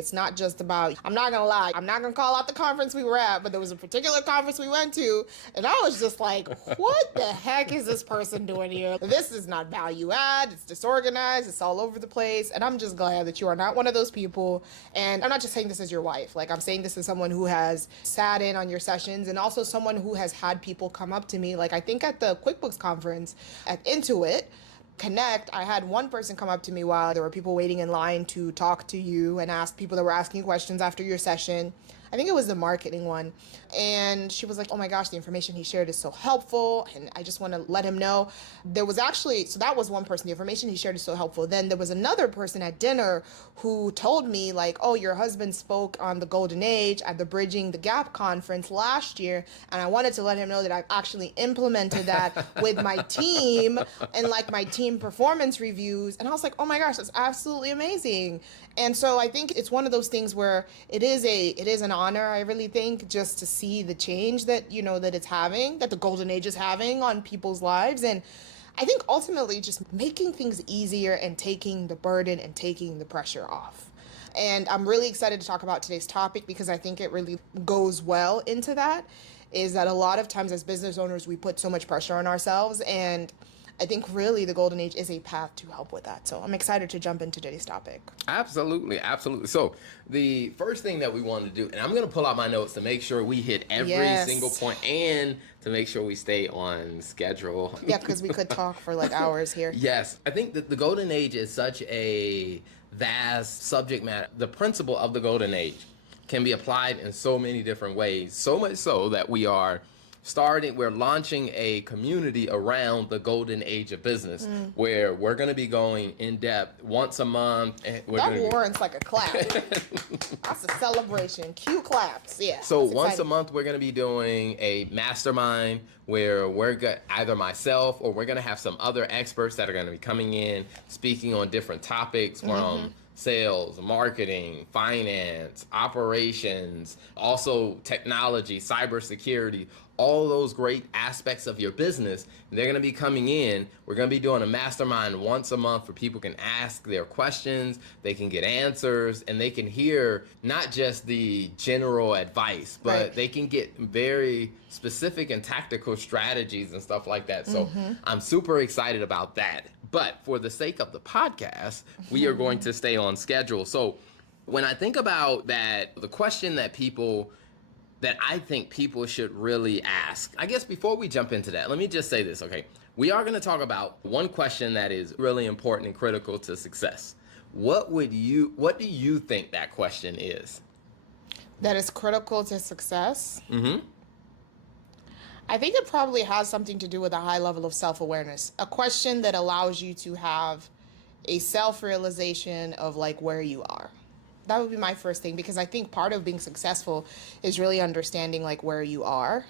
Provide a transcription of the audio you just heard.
It's not just about, I'm not gonna lie, I'm not gonna call out the conference we were at, but there was a particular conference we went to, and I was just like, what the heck is this person doing here? This is not value add, it's disorganized, it's all over the place, and I'm just glad that you are not one of those people. And I'm not just saying this as your wife, like I'm saying this as someone who has sat in on your sessions, and also someone who has had people come up to me, like I think at the QuickBooks conference at Intuit Connect, I had one person come up to me while there were people waiting in line to talk to you and ask people that were asking questions after your session. I think it was the marketing one. And she was like, oh my gosh, the information he shared is so helpful. And I just want to let him know. There was actually, so that was one person, the information he shared is so helpful. Then there was another person at dinner who told me like, oh, your husband spoke on the Golden Age at the Bridging the Gap conference last year. And I wanted to let him know that I've actually implemented that with my team and like my team performance reviews. And I was like, oh my gosh, that's absolutely amazing. And so I think it's one of those things where it is an honor, I really think, just to see the change that, that it's having, that the Golden Age is having on people's lives. And I think ultimately just making things easier and taking the burden and taking the pressure off. And I'm really excited to talk about today's topic because I think it really goes well into that, is that a lot of times as business owners, we put so much pressure on ourselves. And I think really the Golden Age is a path to help with that. So I'm excited to jump into today's topic. Absolutely, absolutely. So the first thing that we want to do, and I'm going to pull out my notes to make sure we hit every single point and to make sure we stay on schedule. Yeah, because we could talk for like hours here. Yes, I think that the Golden Age is such a vast subject matter. The principle of the Golden Age can be applied in so many different ways, so much so that we're launching a community around the Golden Age of business where we're going to be going in depth once a month. And that warrants like a clap. That's a celebration. Cue claps. Yeah. So once a month, we're going to be doing a mastermind where either myself or we're going to have some other experts that are going to be coming in, speaking on different topics from sales, marketing, finance, operations, also technology, cybersecurity, all those great aspects of your business. They're going to be coming in. We're going to be doing a mastermind once a month where people can ask their questions, they can get answers, and they can hear not just the general advice, but they can get very specific and tactical strategies and stuff like that. So I'm super excited about that. But for the sake of the podcast, we are going to stay on schedule. So when I think about that, the question that I think people should really ask, I guess before we jump into that, let me just say this, okay? We are going to talk about one question that is really important and critical to success. What do you think that question is? That is critical to success? I think it probably has something to do with a high level of self-awareness. A question that allows you to have a self-realization of like where you are. That would be my first thing, because I think part of being successful is really understanding like where you are